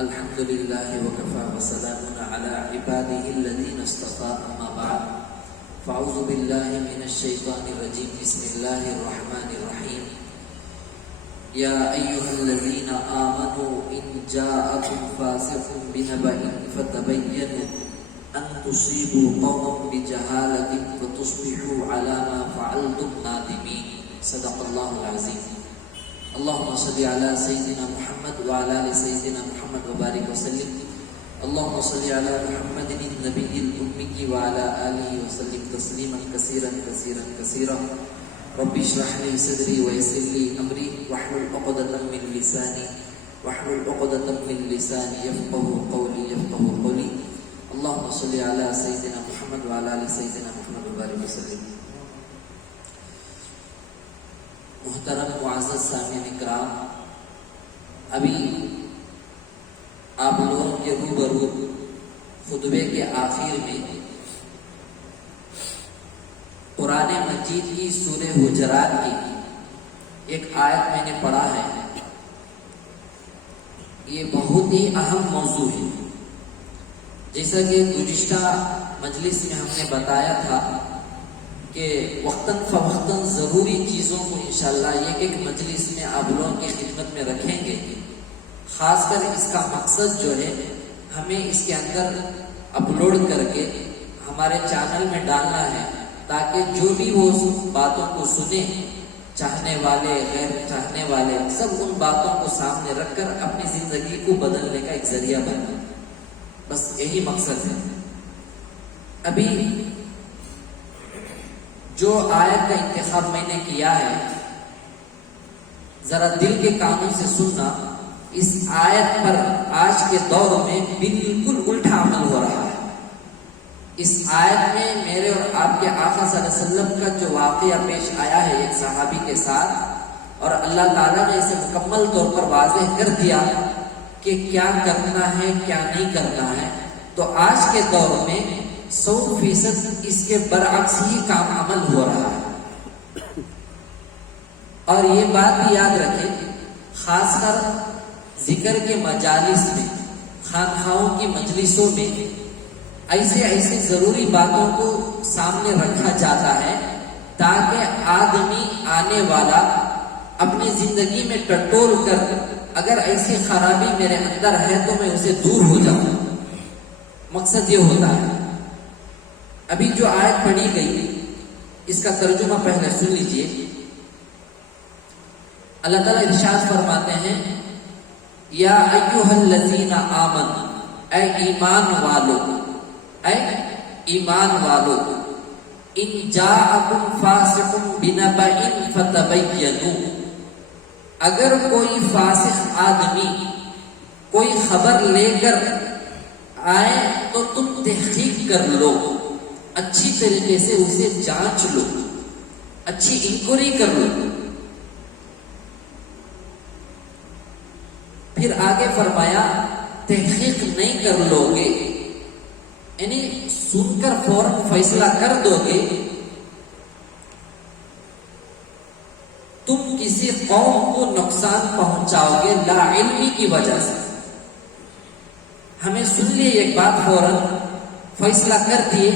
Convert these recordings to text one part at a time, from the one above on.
الحمد لله وكفى وسلام على عباده الذين اصطفى أما بعد فأعوذ بالله من الشيطان الرجيم بسم الله الرحمن الرحيم يا أيها الذين آمنوا إن جاءكم فاسق بنبأ فتبينوا أن تصيبوا قوما بجهالة فتصبحوا على ما فعلتم نادمين صدق الله العظيم اللهم صل على سيدنا محمد وعلى آل سيدنا محمد وبارك وسلم اللهم صل على محمد النبي الأمي وعلى آله وسلم تسليما كثيرا كثيرا كثيرا رب اشرح لي صدري ويسر لي أمري واحلل عقدة من لساني يفقهوا قولي اللهم صل على سيدنا محمد وعلى آل سيدنا محمد وبارك وسلم. محترم معزز سامعین اکرام، ابھی آپ لوگوں کے روبرو خطبے کے آخر میں قرآن مجید کی سورہ حجرات کی ایک آیت میں نے پڑھا ہے. یہ بہت ہی اہم موضوع ہے. جیسا کہ گزشتہ مجلس میں ہم نے بتایا تھا کہ وقتاً فوقتاً ضروری چیزوں کو انشاءاللہ ایک مجلس میں آپ لوگوں کی خدمت میں رکھیں گے. خاص کر اس کا مقصد جو ہے ہمیں اس کے اندر اپلوڈ کر کے ہمارے چینل میں ڈالنا ہے تاکہ جو بھی وہ باتوں کو سنیں، چاہنے والے غیر چاہنے والے سب ان باتوں کو سامنے رکھ کر اپنی زندگی کو بدلنے کا ایک ذریعہ بنے. بس یہی مقصد ہے. ابھی جو آیت کا انتخاب میں نے کیا ہے، ذرا دل کے کانوں سے سننا. اس آیت پر آج کے دور میں بالکل الٹا عمل ہو رہا ہے. اس آیت میں میرے اور آپ کے آقا صلی اللہ علیہ وسلم کا جو واقعہ پیش آیا ہے ایک صحابی کے ساتھ، اور اللہ تعالیٰ نے اسے مکمل طور پر واضح کر دیا کہ کیا کرنا ہے کیا نہیں کرنا ہے. تو آج کے دور میں 100% اس کے برعکس ہی کام عمل ہو رہا ہے. اور یہ بات بھی یاد رکھیں، خاص کر ذکر کے مجالس میں، خانقاہوں کی مجلسوں میں ایسے ضروری باتوں کو سامنے رکھا جاتا ہے تاکہ آدمی آنے والا اپنی زندگی میں ٹٹول کر اگر ایسی خرابی میرے اندر ہے تو میں اسے دور ہو جاؤں. مقصد یہ ہوتا ہے. ابھی جو آیت پڑھی گئی اس کا ترجمہ پہلے سن لیجئے. اللہ تعالیٰ ارشاد فرماتے ہیں، یا ایھا الذین آمنوا، اے ایمان والو، ان جاءکم فاسق بنبأ فتبینوا، اگر کوئی فاسق آدمی کوئی خبر لے کر آئے تو تم تحقیق کر لو، اچھی طریقے سے اسے جانچ لو، اچھی انکوائری کر لو. پھر آگے فرمایا تحقیق نہیں کر لو گے، یعنی سن کر فوراً فیصلہ کر دو گے، تم کسی قوم کو نقصان پہنچاؤ گے لا علمی کی وجہ سے. ہمیں سن لیے ایک بات، فوراً فیصلہ کر دیے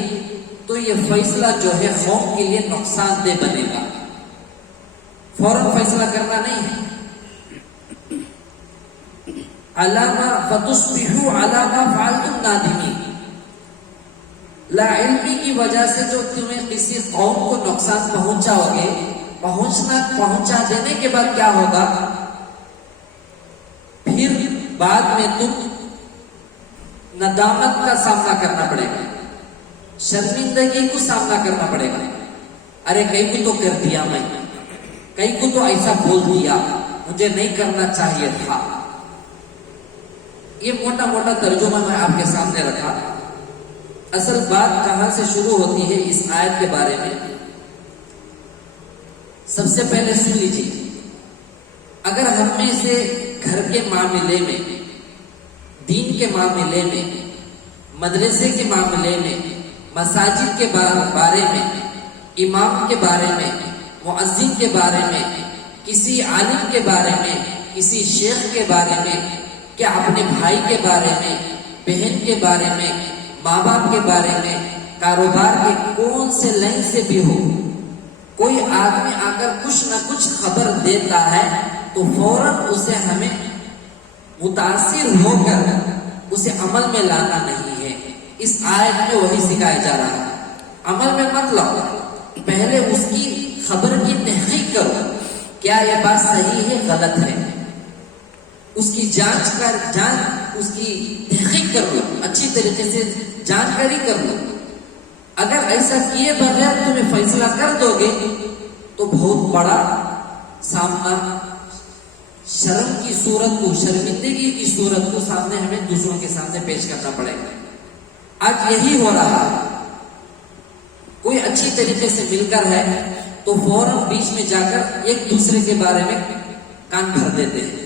تو یہ فیصلہ جو ہے قوم کے لیے نقصان دہ بنے گا. فوراً فیصلہ کرنا نہیں ہے. علامہ فتصبحوا علی ما فعلتم نادمین، لا علمی کی وجہ سے جو تمہیں کسی قوم کو نقصان پہنچاؤ گے، پہنچا دینے کے بعد کیا ہوگا؟ پھر بعد میں تم ندامت کا سامنا کرنا پڑے گا، شرمندگی کو سامنا کرنا پڑے گا. ارے کئی کو تو کر دیا میں، کئی کو تو ایسا بول دیا، مجھے نہیں کرنا چاہیے تھا. یہ موٹا موٹا ترجمہ میں آپ کے سامنے رکھا. اصل بات کہاں سے شروع ہوتی ہے اس آیت کے بارے میں؟ سب سے پہلے سن لیجیے. اگر ہم میں سے گھر کے معاملے میں، دین کے معاملے میں، مدرسے کے معاملے میں، مساجد کے بارے میں، امام کے بارے میں، مؤذن کے بارے میں، کسی عالم کے بارے میں، کسی شیخ کے بارے میں کہ اپنے بھائی کے بارے میں، بہن کے بارے میں، ماں باپ کے بارے میں، کاروبار کے کون سے لائن سے بھی ہو، کوئی آدمی آ کر کچھ نہ کچھ خبر دیتا ہے تو فوراً اسے ہمیں متاثر ہو کر اسے عمل میں لانا نہیں ہے۔ اس آیت میں وہی سکھایا جا رہا ہے، عمل میں مت لاؤ، پہلے اس کی خبر کی تحقیق کرو، کیا یہ بات صحیح ہے غلط ہے، اس کی اس کی تحقیق کر لو، اچھی طریقے سے جانکاری کر لو۔ اگر ایسا کیے بغیر تمہیں فیصلہ کر دو گے تو بہت بڑا سامنا، شرم کی صورت کو، شرمندگی کی صورت کو سامنے ہمیں دوسروں کے سامنے پیش کرنا پڑے گا۔ آج یہی ہو رہا ہے، کوئی اچھی طریقے سے مل کر ہے تو فوراً بیچ میں جا کر ایک دوسرے کے بارے میں کان بھر دیتے ہیں۔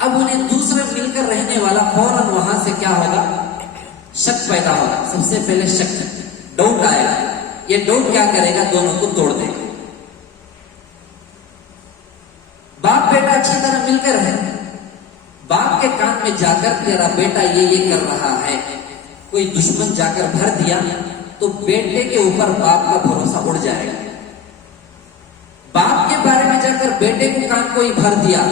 اب انہیں دوسرے مل کر رہنے والا فوراً وہاں سے کیا ہوگا؟ شک پیدا ہوگا، سب سے پہلے شک، ڈاؤٹ آئے گا۔ یہ ڈاؤٹ کیا کرے گا؟ دونوں کو توڑ دے گا۔ باپ بیٹا اچھی طرح مل کر ہے، باپ کے کان میں جا کر تیرا بیٹا یہ کر رہا ہے، کوئی دشمن جا کر بھر دیا تو بیٹے کے اوپر باپ کا بھروسہ اڑ جائے گا۔ باپ کے بارے میں جا کر بیٹے کو کان کوئی بھر دیا،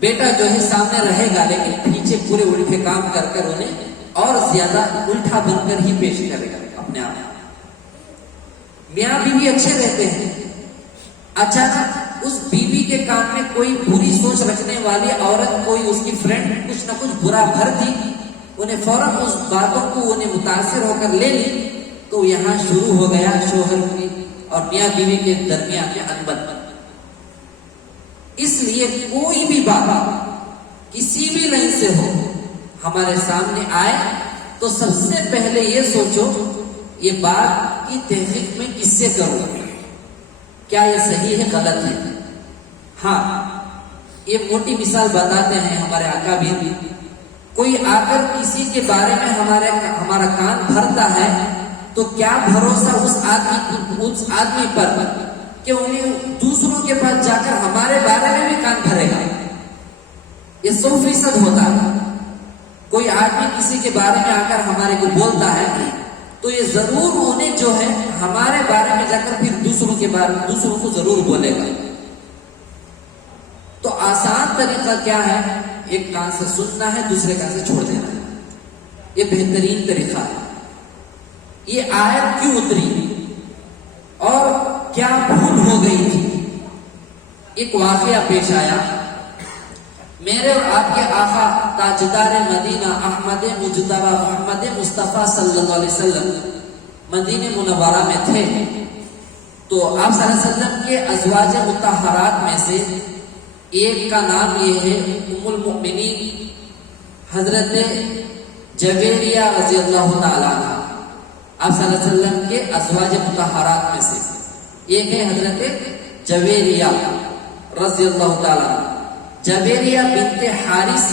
بیٹا جو ہے سامنے رہے گا لیکن پیچھے پورے الٹے کام کر کر انہیں اور زیادہ الٹا بن کر ہی پیش کرے گا اپنے آپ۔ میاں بیوی اچھے رہتے ہیں، اچانک اس بیوی کے کان میں کوئی بری سوچ رکھنے والی عورت، کوئی اس کی فرینڈ کچھ نہ کچھ برا بھر دی، انہیں فوراً اس باتوں کو انہیں متاثر ہو کر لے لی، تو یہاں شروع ہو گیا شوہر کی اور میاں بیوی کے درمیان میں انبن۔ اس لیے کوئی بھی بات کسی بھی لائن سے ہو ہمارے سامنے آئے تو سب سے پہلے یہ سوچو یہ بات کی تحقیق میں کس سے کروں، کیا یہ صحیح ہے غلط ہے۔ ہاں، یہ موٹی مثال بتاتے ہیں ہمارے آقا بھی، کوئی آ کر کسی کے بارے میں ہمارا کان بھرتا ہے تو کیا بھروسہ اس آدمی پر کہ انہیں دوسروں کے پاس جا کر ہمارے بارے میں بھی کان بھرے گا۔ یہ 100% ہوتا ہے۔ کوئی آدمی کسی کے بارے میں آ کر ہمارے کو بولتا ہے تو یہ ضرور انہیں جو ہے ہمارے بارے میں جا کر پھر دوسروں کو ضرور بولے گا۔ تو آسان طریقہ کیا ہے؟ ایک کان سے سننا ہے، دوسرے کان سے چھوڑ دینا ہے، یہ بہترین طریقہ ہے۔ یہ آیت کیوں اتری اور کیا بھول ہو گئی تھی؟ ایک واقعہ پیش آیا، میرے اور آپ کے آقا تاجدار مدینہ احمد مجتبی محمد مصطفیٰ صلی اللہ علیہ وسلم مدینہ منورہ میں تھے، تو آپ صلی اللہ علیہ وسلم کے ازواج مطہرات میں سے ایک کا نام یہ ہے ام المؤمنین حضرت جویریہ رضی اللہ تعالیٰ عنہ۔ آپ صلی اللہ علیہ وسلم کے ازواج مطہرات میں سے ایک ہے حضرت جویریہ رضی اللہ تعالیٰ عنہ، جویریہ بنت حارث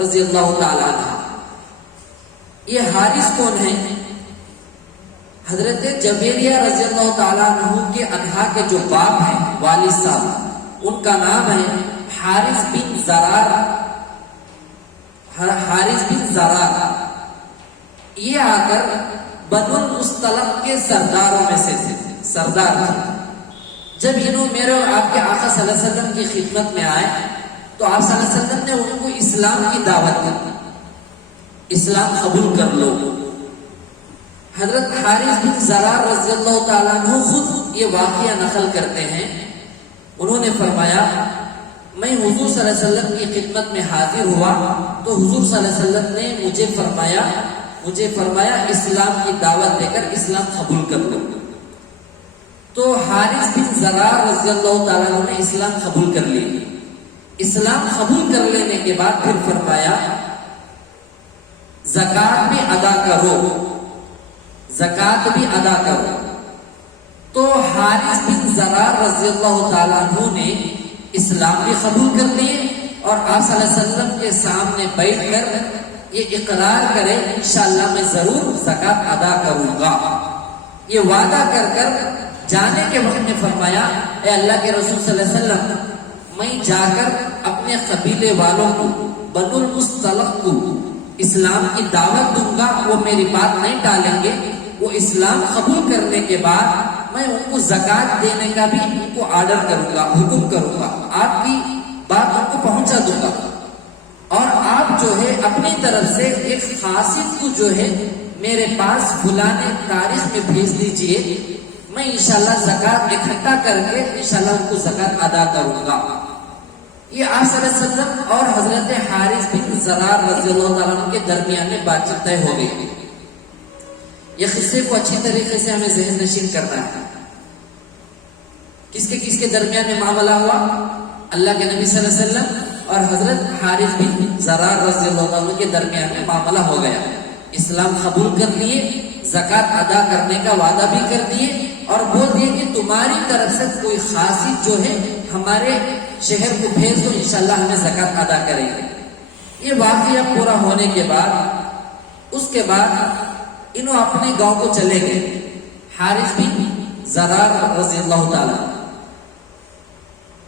رضی اللہ تعالیٰ عنہ۔ یہ حارث کون ہے؟ حضرت جویریہ رضی اللہ تعالیٰ عنہ کے انہا کے جو باپ ہیں، والد صاحب، ان کا نام ہے حارث بن زرار۔ حارث بن زرار یہ آ کر بنو المصطلق کے سرداروں میں سے تھے، سردار تھے۔ جب انہوں میرے اور آپ کے آقا صلی اللہ علیہ وسلم کی خدمت میں آئے تو آپ صلی اللہ علیہ وسلم نے ان کو اسلام کی دعوت دی، اسلام قبول کر لو۔ حضرت حارث بن زرار رضی اللہ تعالیٰ عنہ خود یہ واقعہ نقل کرتے ہیں، انہوں نے فرمایا میں حضور صلی اللہ علیہ وسلم کی خدمت میں حاضر ہوا تو حضور صلی اللہ علیہ وسلم نے مجھے فرمایا اسلام کی دعوت دے کر اسلام قبول کر لو۔ تو حارث بن زرار رضی اللہ تعالیٰ عنہ نے اسلام قبول کر لی۔ اسلام قبول کر لینے کے بعد پھر فرمایا زکات بھی ادا کرو، زکات بھی ادا کرو۔ تو حارث بن زرار رضی اللہ تعالیٰ عنہ نے اسلام بھی قبول کر لیے اور آپ صلی اللہ علیہ وسلم کے سامنے بیٹھ کر یہ اقرار کرے انشاءاللہ میں ضرور زکات ادا کروں گا۔ یہ وعدہ کر کر جانے کے وقت میں فرمایا اے اللہ کے رسول صلی اللہ علیہ وسلم میں جا کر اپنے قبیلے والوں کو بنو المصطلق کو اسلام کی دعوت دوں گا، وہ میری بات نہیں ٹالیں گے، وہ اسلام قبول کرنے کے بعد میں ان کو زکوٰۃ دینے کا بھی ان کو آرڈر کروں گا، حکم کروں گا، آپ کی بات ان کو پہنچا دوں گا، اور آپ جو ہے اپنی طرف سے ایک قاصد کو جو ہے میرے پاس فلانے تاریخ میں بھیج دیجئے، میں انشاءاللہ زکوٰۃ اکٹھا کر کے انشاءاللہ ان کو زکوٰۃ ادا کروں گا۔ یہ آپ صلی اللہ علیہ وسلم اور حضرت حارث بن زرار رضی اللہ تعالیٰ عنہ کے درمیان میں بات چیت طے ہو گئی۔ یہ قصے کو اچھی طریقے سے ہمیں ذہن نشین کرنا ہے۔ کس کے درمیان میں معاملہ ہوا؟ اللہ کے نبی صلی اللہ علیہ وسلم اور حضرت حارث بن زرار رضی اللہ تعالیٰ عنہ کے درمیان میں معاملہ ہو گیا۔ اسلام قبول کر لیے، زکوٰۃ ادا کرنے کا وعدہ بھی کر دیے، اور بول دیے کہ تمہاری طرف سے کوئی قاصد جو ہے ہمارے شہر کو بھیج دو، انشاءاللہ ہمیں زکوٰۃ ادا کریں گے۔ یہ واقعہ پورا ہونے کے بعد اس کے بعد انہوں اپنے گاؤں کو چلے گئے، حارث بن زرار رضی اللہ تعالی۔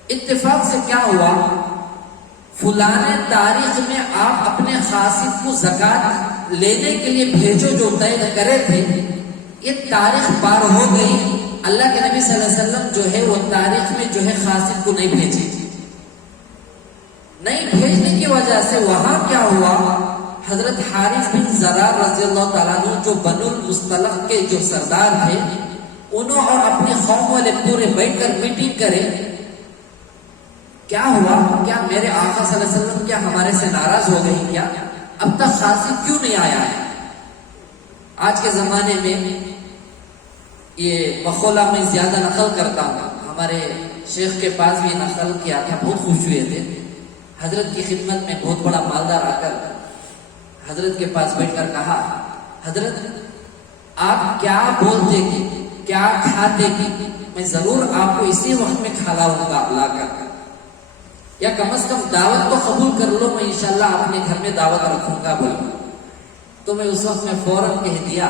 اتفاق سے کیا ہوا، فلانے تاریخ میں آپ اپنے قاصد کو زکوٰۃ لینے کے لیے بھیجو جو طے کرے تھے، یہ تاریخ پار ہو گئی، اللہ کے نبی صلی اللہ علیہ وسلم جو ہے وہ تاریخ میں جو ہے قاصد کو نہیں بھیجے۔ نہیں بھیجنے کی وجہ سے وہاں کیا ہوا، حضرت حارث بن زرار رضی اللہ تعالیٰ عنہ جو بنو المصطلق کے جو سردار تھے، انہوں اور اپنی قوم والے پورے بیٹھ کر میٹنگ کرے، کیا ہوا، کیا میرے آقا صلی اللہ علیہ وسلم کیا ہمارے سے ناراض ہو گئی، کیا اب تک قاصد کیوں نہیں آیا ہے؟ آج کے زمانے میں یہ مخولہ میں زیادہ نقل کرتا ہوں، ہمارے شیخ کے پاس بھی نقل کیا تھا، بہت خوش ہوئے تھے۔ حضرت کی خدمت میں بہت بڑا مالدار آ کر حضرت کے پاس بیٹھ کر کہا، حضرت آپ کیا بولتے کہ کیا کھاتے کہ میں ضرور آپ کو اسی وقت میں کھلاؤں گا لا کر، یا کم از کم دعوت کو قبول کر لو، میں انشاءاللہ اپنے گھر میں دعوت رکھوں گا بولوں۔ تو میں اس وقت میں فوراً کہہ دیا،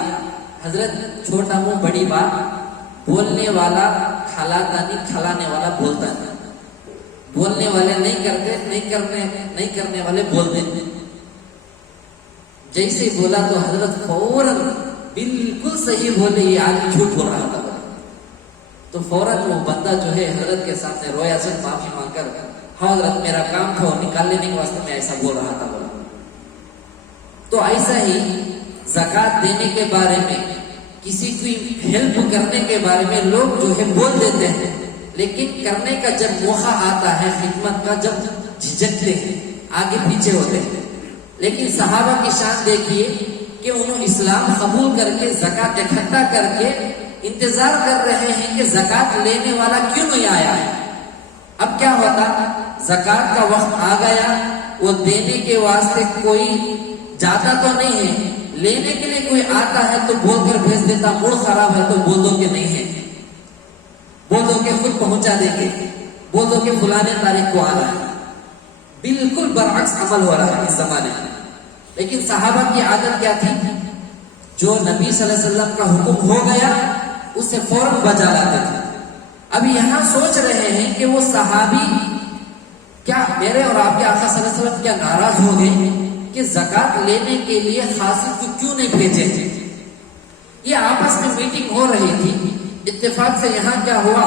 حضرت چھوٹا منہ بڑی بات، بولنے والا کھلاتا نہیں، کھلانے والا بولتا نہیں، بولنے والے نہیں کرنے والے بول دیتے۔ جیسے ہی بولا تو حضرت فوراً بالکل صحیح بولے، یہ آدمی جھوٹ بول رہا تھا، تو فوراً وہ بندہ جو ہے حضرت کے سامنے رویا، سے معافی مانگ کر، ہاں حضرت میرا کام تھا نکال لینے کے واسطے میں ایسا بول رہا تھا بولا۔ تو ایسا ہی زکوٰۃ دینے کے بارے میں، کسی کی ہیلپ کرنے کے بارے میں لوگ جو ہے بول دیتے ہیں، لیکن کرنے کا جب موقع آتا ہے، خدمت کا جب جھجکتے ہیں، آگے پیچھے ہوتے ہیں۔ لیکن صحابہ کی شان دیکھیے کہ انہوں اسلام قبول کر کے زکوٰۃ اکٹھا کر کے انتظار کر رہے ہیں کہ زکوٰۃ لینے والا کیوں نہیں آیا ہے۔ اب کیا ہوتا، زکوٰۃ کا وقت آ گیا، وہ دینے کے واسطے کوئی جاتا تو نہیں ہے، لینے کے لیے کوئی آتا ہے تو بول کر بھیج دیتا، موڈ خراب ہے تو بول دو کہ نہیں ہے، بول دو کہ خود پہنچا دیں گے، بول دو کہ فلانے تاریخ کو آنا ہے۔ بالکل برعکس عمل ہو رہا ہے اس زمانے میں۔ لیکن صحابہ کی عادت کیا تھی، جو نبی صلی اللہ علیہ وسلم کا حکم ہو گیا اس سے فوراً بجا لاتے تھے۔ اب یہاں سوچ رہے ہیں کہ وہ صحابی کیا میرے اور آپ کے آقا صلی اللہ علیہ وسلم کیا ناراض ہو گئے کہ زکوٰۃ لینے کے لیے قاصد کو کیوں نہیں بھیجے تھے؟ یہ آپس میں میٹنگ ہو رہی تھی۔ اتفاق سے یہاں کیا ہوا،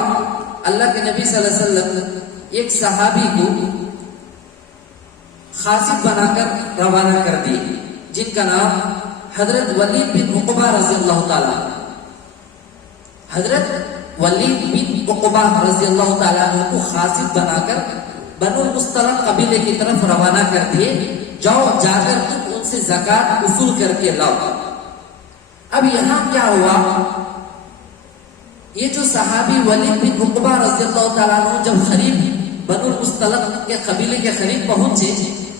اللہ کے نبی صلی اللہ علیہ وسلم ایک صحابی کو قاصد بنا کر روانہ کر دیے، جن کا نام حضرت ولید بن عقبہ رضی اللہ تعالیٰ۔ حضرت ولید بن عقبہ رضی اللہ تعالیٰ کو قاصد بنا کر بنو المصطلق قبیلے کی طرف روانہ کر دیے، جاؤ جا کر تم ان سے زکوٰۃ وصول کر کے لاؤ۔ اب یہاں کیا ہوا، یہ جو صحابی ولید بن عقبہ رضی اللہ تعالیٰ عنہ جب قریب بنو المصطلق کے قبیلے کے قریب پہنچے،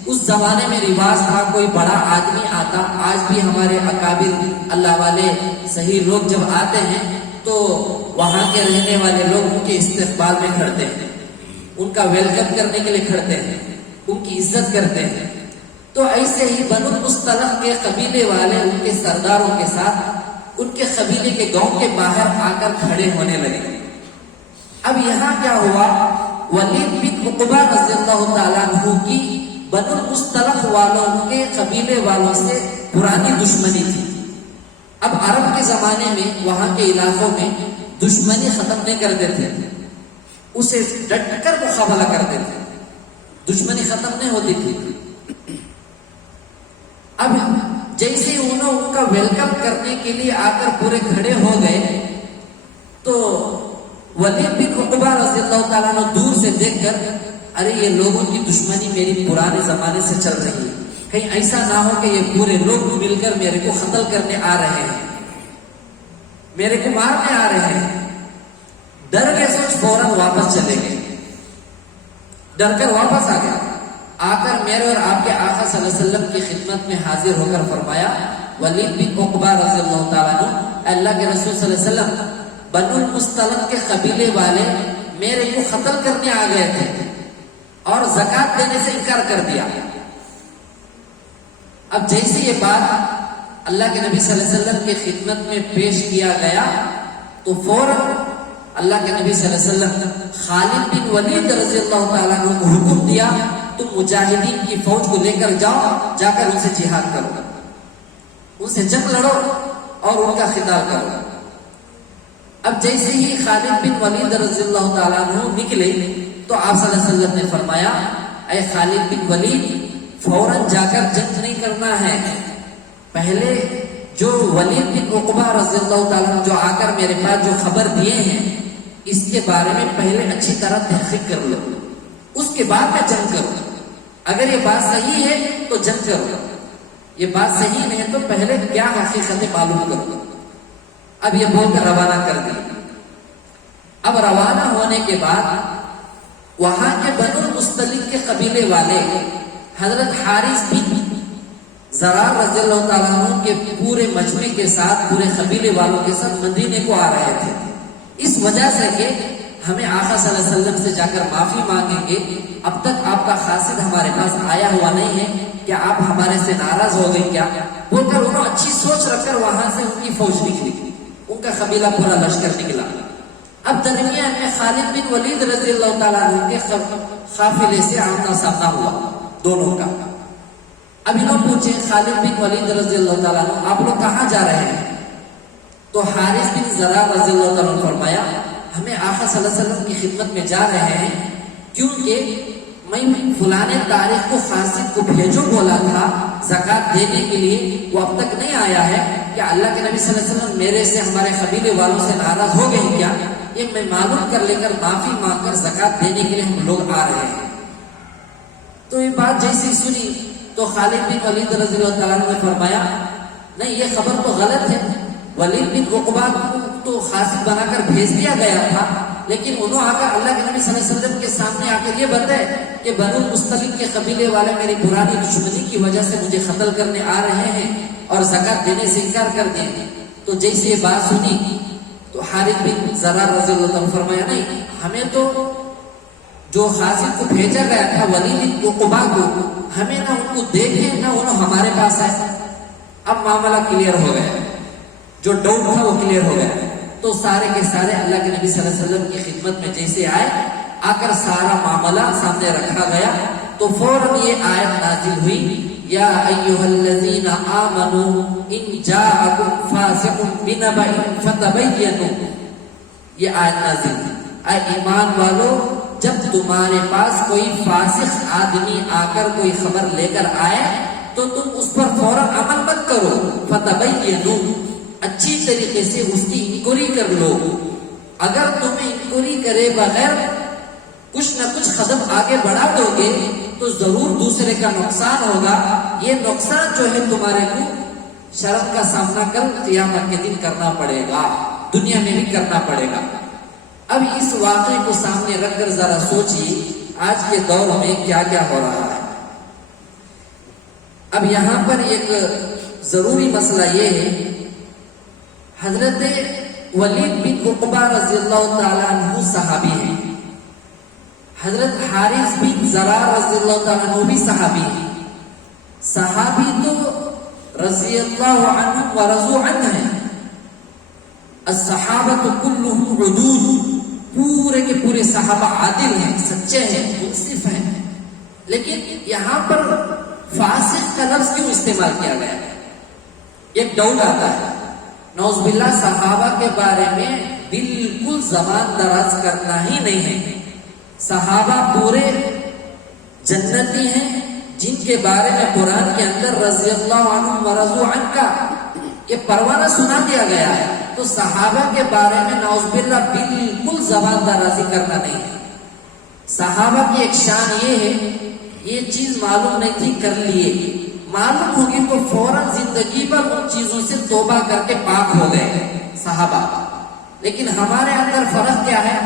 اس زمانے میں رواج تھا کوئی بڑا آدمی آتا، آج بھی ہمارے اکابر اللہ والے صحیح لوگ جب آتے ہیں تو وہاں کے رہنے والے لوگ ان کے استقبال میں کھڑتے ہیں، ان کا ویلکم کرنے کے لیے کھڑتے ہیں، ان کی عزت کرتے ہیں۔ تو ایسے ہی بنو المصطلق کے قبیلے والے ان کے سرداروں کے ساتھ ان کے قبیلے کے گاؤں کے باہر آ کر کھڑے ہونے لگے۔ اب یہاں کیا ہوا، ولید بن بن عقبہ رضی اللہ تعالیٰ عنہ کی بنو المصطلق والوں کے قبیلے والوں سے پرانی دشمنی تھی. اب عرب کے زمانے میں وہاں کے علاقوں میں دشمنی ختم نہیں کرتے تھے, اسے ڈٹ کر مقابلہ کرتے تھے, دشمنی ختم نہیں ہوتی تھی. اب جیسے انہوں ان کا ویلکم کرنے کے لیے آ کر پورے کھڑے ہو گئے تو ولید بن عقبہ رضی اللہ تعالیٰ عنہ دور سے دیکھ کر, ارے یہ لوگوں کی دشمنی میری پرانے زمانے سے چل رہی ہے, کہیں ایسا نہ ہو کہ یہ پورے لوگ مل کر میرے کو قتل کرنے آ رہے ہیں, میرے کو مارنے آ رہے ہیں. ڈر کے سوچ فوراً واپس چلے گئے, ڈر کر واپس آ گیا. آ کر میرے اور آپ کے آقا صلی اللہ علیہ وسلم کی خدمت میں حاضر ہو کر فرمایا, ولید بن عقبہ رضی اللہ تعالیٰ عنہ, اللہ کے رسول صلی اللہ علیہ وسلم, بنو المصطلق کے قبیلے والے میرے کو قتل کرنے آ گئے تھے اور زکات دینے سے انکار کر دیا. اب جیسے یہ بات اللہ کے نبی صلی اللہ علیہ وسلم کی خدمت میں پیش کیا گیا تو فوراً اللہ کے نبی صلی اللہ علیہ وسلم خالد بن ولید رضی اللہ تعالیٰ عنہ کو حکم دیا, تم مجاہدین کی فوج کو لے کر جاؤ, جا کر ان سے جہاد کرو, ان سے جنگ لڑو اور ان کا قتال کرو. اب جیسے ہی خالد بن ولید رضی اللہ تعالیٰ عنہ نکلے تو آپ صلی اللہ علیہ وسلم نے فرمایا, اے خالد بن ولید, فوراً جا کر جنگ نہیں کرنا ہے, پہلے جو ولید بن عقبہ رضی اللہ تعالیٰ عنہ جو آ کر میرے پاس جو خبر دیے ہیں اس کے بارے میں پہلے اچھی طرح تحقیق کر لو, اس کے بعد میں جنگ کرو. اگر یہ بات صحیح ہے تو جنگ کرو, یہ بات صحیح نہیں ہے تو پہلے کیا حقیقت معلوم کرو. اب یہ بول کر روانہ کر دی. اب روانہ ہونے کے بعد وہاں کے بنو المصطلق کے قبیلے والے حضرت حارث بن زرار رضی اللہ تعالیٰ عنہ کے پورے مجمع کے ساتھ, پورے قبیلے والوں کے ساتھ مدینے کو آ رہے تھے, اس وجہ سے کہ ہمیں آقا صلی اللہ علیہ وسلم سے جا کر معافی مانگیں گے, اب تک آپ کا قاصد ہمارے پاس آیا ہوا نہیں ہے, کیا آپ ہمارے سے ناراض ہو گئی کیا, بول کر انہوں اچھی سوچ رکھ کر وہاں سے ان کی فوج نکلی, ان کا قبیلہ پورا لشکر نکلا. اب درمیان میں خالد بن ولید رضی اللہ تعالیٰ عنہ کے قافلے سے آمنا سامنا ہوا دونوں کا. اب انہوں پوچھے خالد بن ولید رضی اللہ تعالیٰ عنہ, آپ لوگ کہاں جا رہے ہیں؟ تو حارث بن زرار رضی اللہ تعالیٰ عنہ فرمایا, ہمیں آقا صلی اللہ علیہ وسلم کی خدمت میں جا رہے ہیں کیونکہ میں فلانے تاریخ کو قاصد کو بھیجو بولا تھا زکات دینے کے لیے, وہ اب تک نہیں آیا ہے, کہ اللہ کے نبی صلی اللہ علیہ وسلم میرے سے, ہمارے قبیلے والوں سے ناراض ہو گئے کیا, یہ میں معلوم کر لے کر معافی مانگ کر زکات دینے کے لیے ہم لوگ آ رہے ہیں. تو یہ بات جیسی سنی تو خالد بن ولید رضی اللہ تعالیٰ عنہ نے فرمایا, نہیں یہ خبر تو غلط ہے, ولید بن عقبہ کو تو قاصد بنا کر بھیج دیا گیا تھا, لیکن انہوں آ کر اللہ کے نبی صلی اللہ علیہ وسلم کے سامنے آ کر یہ بتائے کہ بنو المصطلق کے قبیلے والے میری پرانی دشمنی کی وجہ سے مجھے قتل کرنے آ رہے ہیں اور زکات دینے سے انکار کر دیں. تو جیسے یہ بات سنی تو حارث بن زرار رضی اللہ عنہ فرمایا, نہیں ہمیں تو جو قاصد کو بھیجا گیا تھا ولید بن عقبہ کو, ہمیں نہ ان کو دیکھے نہ انہوں ہمارے پاس آئے. اب معاملہ کلیئر ہو گیا, جو ڈاؤٹ تھا وہ کلیئر ہو گیا. تو سارے کے سارے اللہ کے نبی صلی اللہ علیہ وسلم کی خدمت میں جیسے آئے, آ کر سارا معاملہ سامنے رکھا گیا تو فوراً یہ آیت نازل ہوئی, یا ایھا الذین آمنوا ان جاءکم فاسق بنبأ فتبینوا. یہ آیت نازل ہوئی, اے ایمان والو, جب تمہارے پاس کوئی فاسق آدمی آ کر کوئی خبر لے کر آئے تو تم اس پر فوراً عمل مت کرو, فتبینوا, اچھی طریقے سے اس کی انکوائری کر لو. اگر تمہیں انکوائری کرے بغیر کچھ نہ کچھ قدم آگے بڑھا دو گے تو ضرور دوسرے کا نقصان ہوگا. یہ نقصان جو ہے تمہارے کو شرم کا سامنا کل قیامت کے دن کرنا پڑے گا, دنیا میں بھی کرنا پڑے گا. اب اس واقعے کو سامنے رکھ کر ذرا سوچیے آج کے دور میں کیا کیا ہو رہا ہے. اب یہاں پر ایک ضروری مسئلہ یہ ہے, حضرت ولید بن عقبہ رضی اللہ تعالیٰ عنہ صحابی ہیں, حضرت حارث بن زرار رضی اللہ تعالیٰ عنہ بھی صحابی ہیں. صحابی تو رضی اللہ عنہ ورضوا عنہ ہیں. الصحابۃ کلهم عدول, پورے کے پورے صحابہ عادل ہیں، سچے ہیں، منصف ہیں، لیکن یہاں پر فاسق کا لفظ کیوں استعمال کیا گیا ہے؟ ایک ڈاؤٹ آتا ہے. نعوذ باللہ صحابہ کے بارے میں بالکل زبان دراز کرنا ہی نہیں ہے. صحابہ پورے جنتی ہیں جن کے بارے میں قرآن کے اندر رضی اللہ عنہم ورضوا عنہ کا یہ پروانہ سنا دیا گیا ہے. تو صحابہ کے بارے میں نعوذ باللہ بالکل زبان درازی کرنا نہیں ہے. صحابہ کی ایک شان یہ ہے، یہ چیز معلوم نہیں تھی کر لیے، معلوم ہوگی تو فوراً زندگی پر ان چیزوں سے توبہ کر کے پاک ہو گئے صحابہ. لیکن ہمارے اندر فرق کیا ہے؟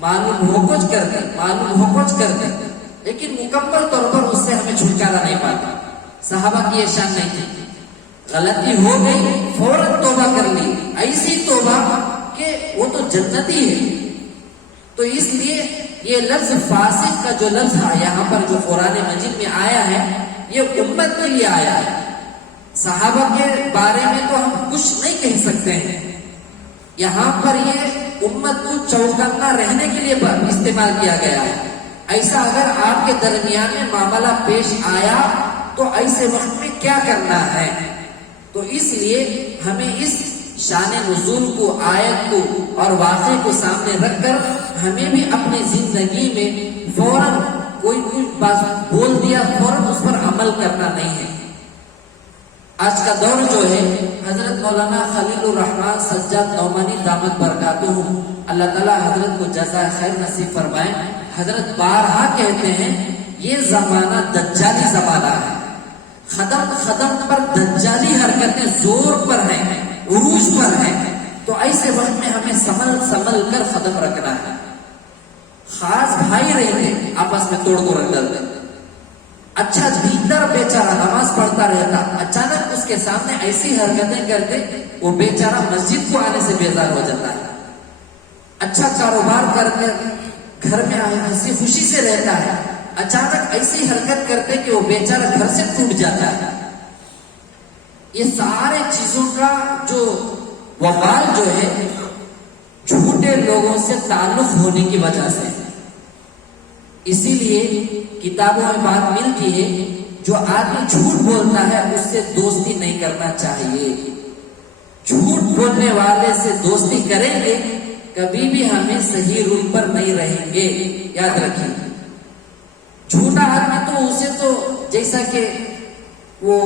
معلوم ہو کچھ کر دیں، معلوم ہو کچھ کر دیں، لیکن مکمل طور پر اس سے ہمیں چھٹکارا نہیں پاتا. صحابہ کی یہ شان نہیں تھی. غلطی ہو گئی فوراً توبہ کر لی، ایسی توبہ کہ وہ تو جنتی ہے. تو اس لیے یہ لفظ فاسق کا جو لفظ ہے یہاں پر جو قرآن مجید میں آیا ہے، یہ امت کے لیے آیا ہے. صحابہ کے بارے میں تو ہم کچھ نہیں کہہ سکتے ہیں. یہاں پر یہ امت کو چوکنا رہنے کے لیے استعمال کیا گیا ہے. ایسا اگر آپ کے درمیان میں معاملہ پیش آیا تو ایسے وقت میں کیا کرنا ہے؟ تو اس لیے ہمیں اس شان نزول کو، آیت کو اور واقعے کو سامنے رکھ کر ہمیں بھی اپنی زندگی میں فوراً کوئی بات بول دیا فوراً اس پر عمل کرنا نہیں ہے. آج کا دور جو ہے، حضرت مولانا خلیل الرحمن سجاد نعمانی دامت برکاتہ، اللہ تعالیٰ حضرت کو جزائے خیر نصیب فرمائے، حضرت بارہا کہتے ہیں یہ زمانہ دجالی زمانہ ہے. ختم پر دجالی حرکتیں زور پر ہیں، عروج پر ہیں. تو ایسے وقت میں ہمیں سنبھل کر ختم رکھنا ہے. خاص بھائی رہتے آپس میں توڑ کو رکھ ڈالتے. اچھا دیندار بیچارہ نماز پڑھتا رہتا، اچانک اس کے سامنے ایسی حرکتیں کرتے، وہ بیچارہ مسجد کو آنے سے بیزار ہو جاتا ہے. اچھا کاروبار کر کے گھر میں ہنسی خوشی سے رہتا ہے، اچانک ایسی حرکت کرتے کہ وہ بیچارہ گھر سے ٹوٹ جاتا ہے. یہ سارے چیزوں کا جو وبال جو ہے جھوٹے لوگوں سے تعلق ہونے کی وجہ سے. اسی لیے کتابوں میں بات ملتی ہے، جو آدمی جھوٹ بولتا ہے اس سے دوستی نہیں کرنا چاہیے. جھوٹ بولنے والے سے دوستی کریں گے کبھی بھی ہمیں صحیح روٹ پر نہیں رہیں گے. یاد رکھیں، جھوٹا آدمی تو اسے تو جیسا کہ وہ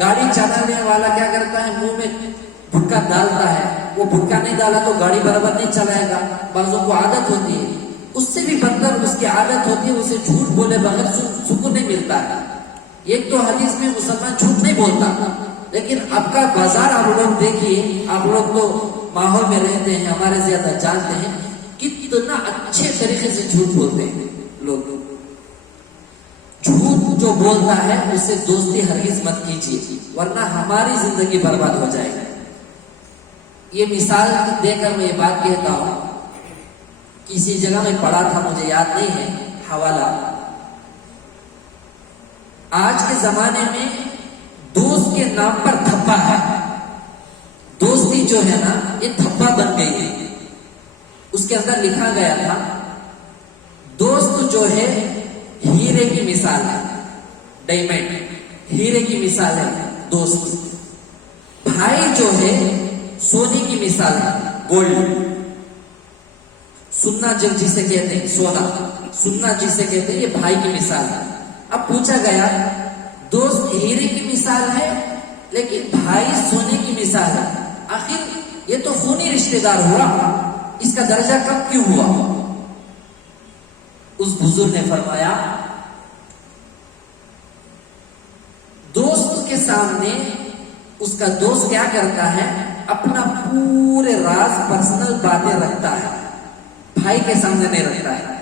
گاڑی چلانے والا کیا کرتا ہے، منہ میں بھٹکا ڈالتا ہے، وہ بھٹکا نہیں ڈالا تو گاڑی برابر نہیں چلائے گا. بعضوں کو عادت ہوتی ہے، اس سے بھی بدتر اس کی عادت ہوتی ہے اسے جھوٹ بولے بغیر سکون نہیں ملتا ہے. ایک تو حدیث میں مسلمان جھوٹ نہیں بولتا، لیکن اب کا بازار آپ لوگ دیکھیے، آپ لوگ تو ماحول میں رہتے ہیں، ہمارے زیادہ جانتے ہیں کتنا اچھے طریقے سے جھوٹ بولتے ہیں لوگ. جھوٹ جو بولتا ہے اس سے دوستی ہرگز مت کیجیے، ورنہ ہماری زندگی برباد ہو جائے گی. یہ مثال دے کر میں یہ بات کہتا ہوں، کسی جگہ میں پڑھا تھا، مجھے یاد نہیں ہے حوالہ. آج کے زمانے میں دوست کے نام پر دھبا ہے. دوستی جو ہے نا یہ دھبا بن گئی ہے. اس کے اندر لکھا گیا تھا دوست جو ہے ہیرے کی مثال ہے، ڈائمنڈ ہیرے کی مثال ہے دوست. بھائی جو ہے سونے کی مثال ہے، گولڈ. سننا جسے کہتے ہیں، سونا سننا جسے کہتے ہیں، یہ بھائی کی مثال ہے. اب پوچھا گیا دوست ہیرے کی مثال ہے لیکن بھائی سونے کی مثال ہے، آخر یہ تو خونی رشتہ دار ہوا، اس کا درجہ کم کیوں ہوا؟ اس بزرگ نے فرمایا دوست کے سامنے اس کا دوست کیا کرتا ہے، اپنا پورے راز پرسنل باتیں رکھتا ہے، بھائی کے سامنے نہیں رکھتا ہے.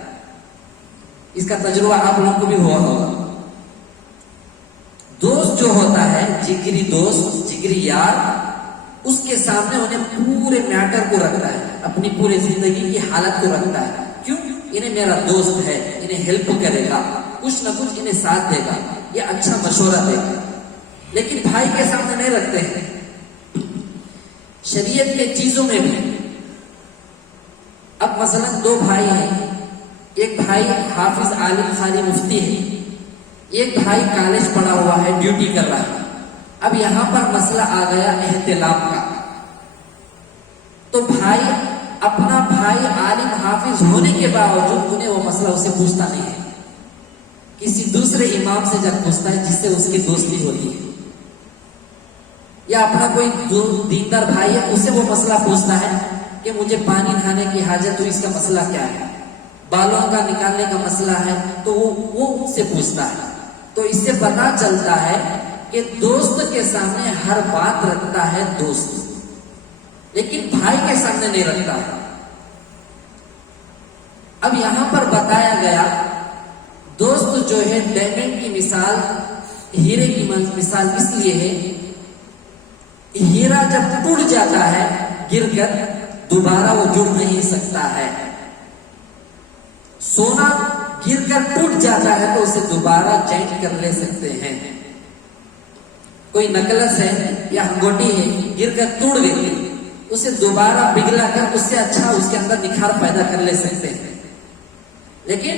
اس کا تجربہ آپ لوگوں کو بھی ہوا ہوگا. دوست جو ہوتا ہے جگری دوست، جگری یار، اس کے سامنے انہیں پورے میٹر کو رکھتا ہے، اپنی پوری زندگی کی حالت کو رکھتا ہے. کیوں؟ انہیں میرا دوست ہے، انہیں ہیلپ کرے گا، کچھ نہ کچھ انہیں ساتھ دے گا، یہ اچھا مشورہ دے گا. لیکن بھائی کے سامنے نہیں رکھتے ہیں. شریعت کے چیزوں میں بھی اب مثلا دو بھائی ہیں، ایک بھائی حافظ عالم قاری مفتی ہے، ایک بھائی کالج پڑھا ہوا ہے، ڈیوٹی کر رہا ہے۔ اب یہاں پر مسئلہ آ گیا احتلام کا، تو بھائی اپنا بھائی عالم حافظ ہونے کے باوجود انہیں وہ مسئلہ اسے پوچھتا نہیں ہے، کسی دوسرے امام سے جب پوچھتا ہے جس سے اس کی دوستی ہوتی ہے، یا اپنا کوئی دیندار بھائی ہے اسے وہ مسئلہ پوچھتا ہے کہ مجھے پانی کھانے کی حاجت ہوئی، اس کا مسئلہ کیا ہے، بالوں کا نکالنے کا مسئلہ ہے، تو وہ سے پوچھتا ہے۔ تو اس سے پتا چلتا ہے کہ دوست کے سامنے ہر بات رکھتا ہے دوست، لیکن بھائی کے سامنے نہیں رکھتا ہے۔ اب یہاں پر بتایا گیا دوست جو ہے ڈائمنڈ کی مثال، ہیرے کی مثال اس لیے ہے، ہیرا جب ٹوٹ جاتا ہے گر کر دوبارہ وہ جڑ نہیں سکتا ہے، سونا گر کر ٹوٹ جاتا ہے تو اسے دوبارہ جوائن کر لے سکتے ہیں۔ کوئی نکلس ہے یا ہنگوٹی ہے گر کر ٹوٹ گئی، اسے دوبارہ پگھلا کر اس سے اچھا اس کے اندر نکھار پیدا کر لے سکتے ہیں، لیکن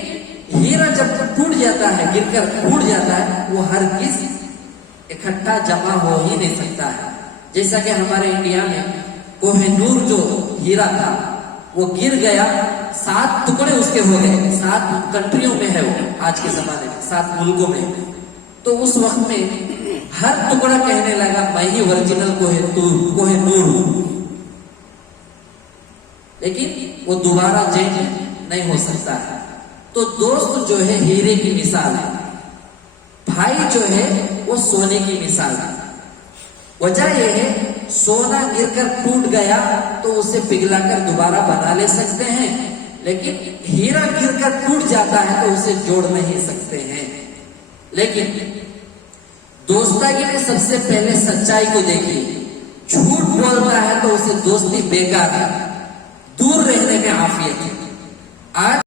ہیرا جب ٹوٹ جاتا ہے گر کر ٹوٹ جاتا ہے وہ ہرگز اکٹھا جمع ہو ہی نہیں سکتا ہے۔ جیسا کہ ہمارے انڈیا میں کوہ نور جو ہیرا تھا وہ گر گیا، 7 ٹکڑے اس کے ہو گئے، 7 کنٹریوں میں ہے وہ آج کے زمانے میں، 7 ملکوں میں، تو اس وقت میں ہر ٹکڑا کہنے لگا میں ہی اوریجنل کوہ نور ہوں، لیکن وہ دوبارہ جوائن نہیں ہو سکتا ہے۔ تو دوست جو ہے ہیرے کی مثال ہے، بھائی جو ہے وہ سونے کی مثال ہے۔ وجہ یہ ہے سونا گر کر ٹوٹ گیا تو اسے پگھلا کر دوبارہ بنا لے سکتے ہیں، لیکن ہیرا گر کر ٹوٹ جاتا ہے تو اسے جوڑ نہیں سکتے ہیں۔ لیکن دوستائی میں سب سے پہلے سچائی کو دیکھیے، جھوٹ بولتا ہے تو اسے دوستی بیکار ہے، دور رہنے میں عافیت ہے۔ آج